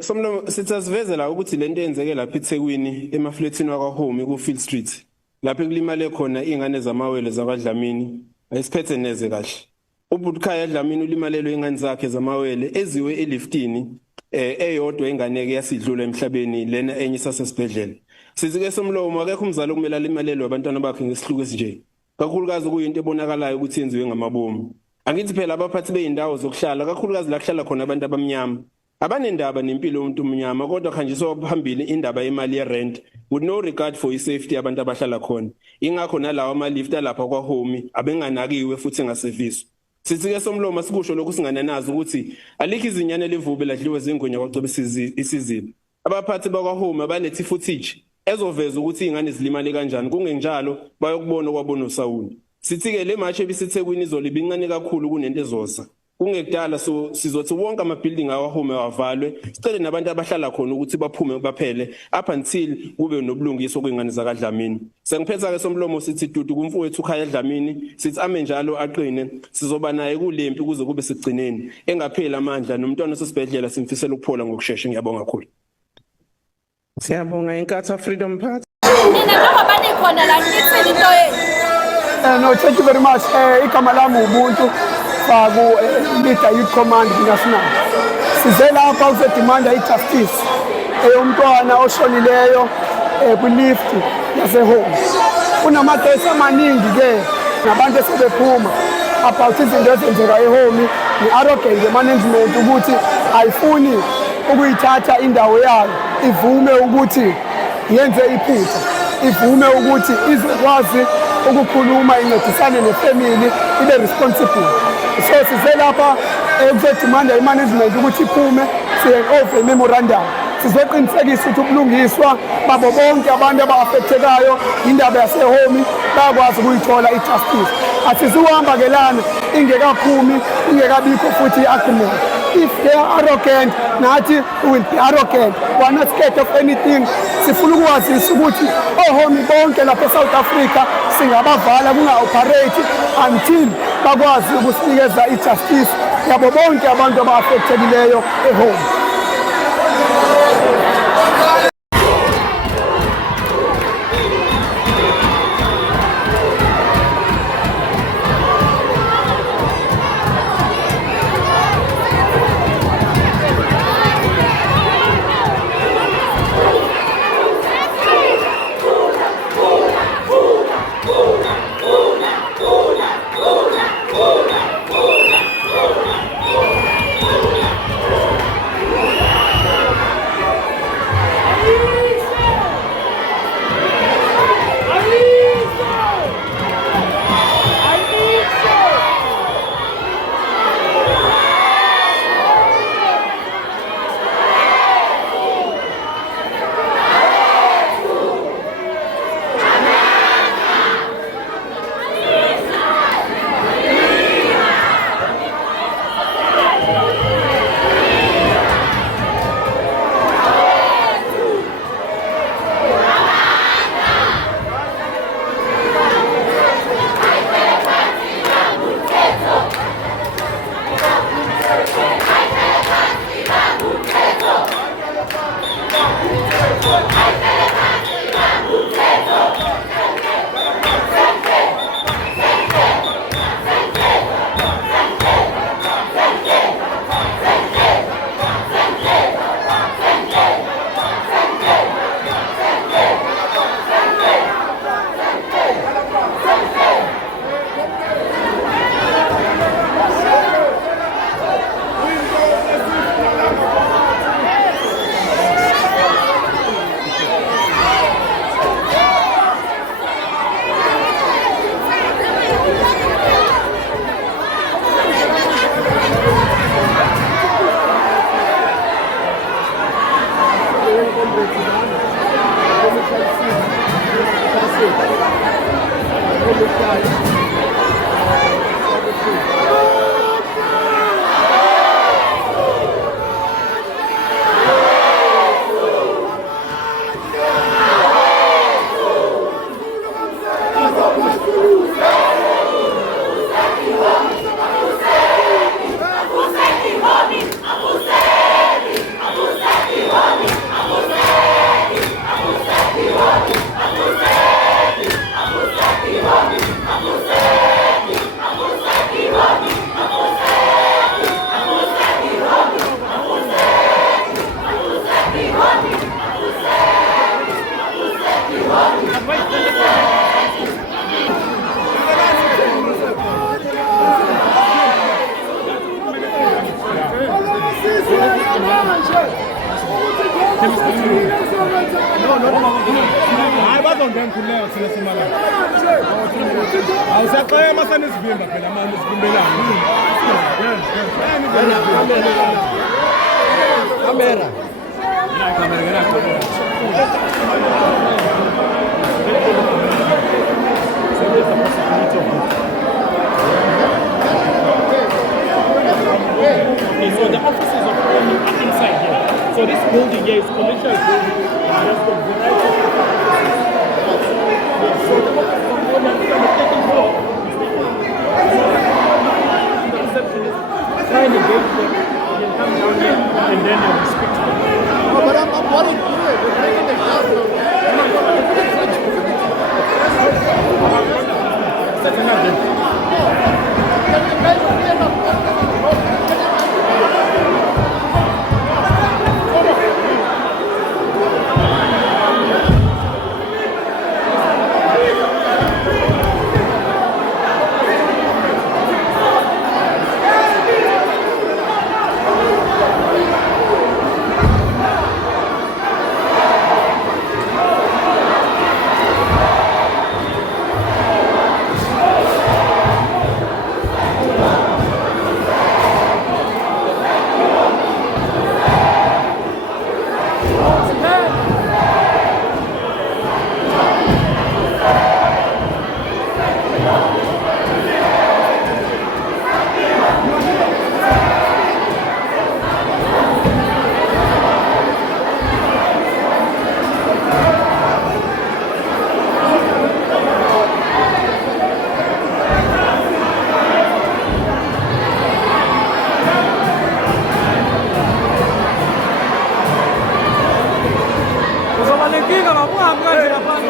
Somlo sithi asivezela ukuthi lento eyenzeke lapha eThekwini emafletini wakwaHome kuField Street lapho ekulimale khona izingane zamawele zakwaDlamini ayisiphethe neze kahle. UButkhaya Dlamini ulimalelwe ingane zakhe zamawele eziwe eliftini eyodwa inganeke yasidlula emhlabeni lena enye sasesibhedlela. Sizike somlomo akekho umzali okumele alimalelwe abantwana bakhe ngesihluku esinje. Kakhulukazi kuyinto ebonakalayo ukuthi yenziwe ngamabomu. Angithi phela abaphathi beindawo zokuhlala kakhulukazi la kuhlala khona abantu abamnyama. Abanendaba nempilo yomuntu omnyama kodwa khanjiswa phambili indaba yemali yerent with no regard for isafety yabantu abahlala khona. Ingakho nalawa amalift alapha kwaHome abenganakiwe futhi engaseviswa. Sithi-ke somlomo sikusho lokhu singanenazi ukuthi alikho izinyane levube ladliwe zingwenya kwacebe isiziba. Abaphathi bakwaHome balethe footage ezoveza ukuthi izingane zilimale kanjani kungenjalo bayokubona kwabona uSawuli. Sithi-ke le march ebisiThekwini izoliba incane kakhulu kunento ezosa. Kungekudala so sizothi wonke ama-building awaHome avalwe sicele nabantu abahlala khona ukuthi baphume baphele up until kube nobulungiswa kwezingane zakaDlamini. Sengiphetha ke somlomo sithi dudu kumfowethu uKhaya Dlamini sithi ame njalo aqine sizoba naye kulempi kuze kube sigcineni engapheli amandla nomntwana osesibhedlela simfisela ukuphola ngokusheshsha. Ngiyabonga kakhulu. Siyabonga iNkatha Freedom Party. Nina njengoba nikhona la nithini into yenu? No, thank you very much. Igama lami uBuntu faku leader youth command national. Size lapha uzodemanda ijustice eyomntwana oshonileyo kwilift yaseHome. Kunamakesi amaningi ke nabantu esebephuma about izinto ezenzeka eHome ni-arrogant management ukuthi ayifuni ukuyithatha indawo yayo ivume ukuthi yenze iphutha, ivume ukuthi izokwazi ukukhuluma incedisane nefamily ibe responsible. So size lapha ukuzodemanda imanagement ukuthi iphume siye-over memorandum sizoqinisekisa ukuthi ubulungiswa babo bonke abantu aba-affectekayo indaba yaseHome bayakwazi ukuyithola ijustice. Asizihamba ke lana ingekaphumi ingekabikho futhi i-agreement. If they are arrogant, nathi we will be arrogant. We are not scared of anything. Sifuna ukwazisa ukuthi oHome bonke lapha eSouth Africa singabavala kunga-operate until bakwazi ukusinikeza ijustice yabo bonke abantu aba-affectekileyo eHome. hayi bazongena khuleko thina simala awusaxoya masana isivimba phela manje isivimbelana kamera Okay, so the offices of Omi are inside here. So this building here is commercial building. There's the variety of so the office of Omi on the second floor the receptionist sign the gate there, you can come down here and then you'll speak to them. Oh, but I'm worried. We're breaking the glass. That's another. Valentina, vamos a hablar de la paz.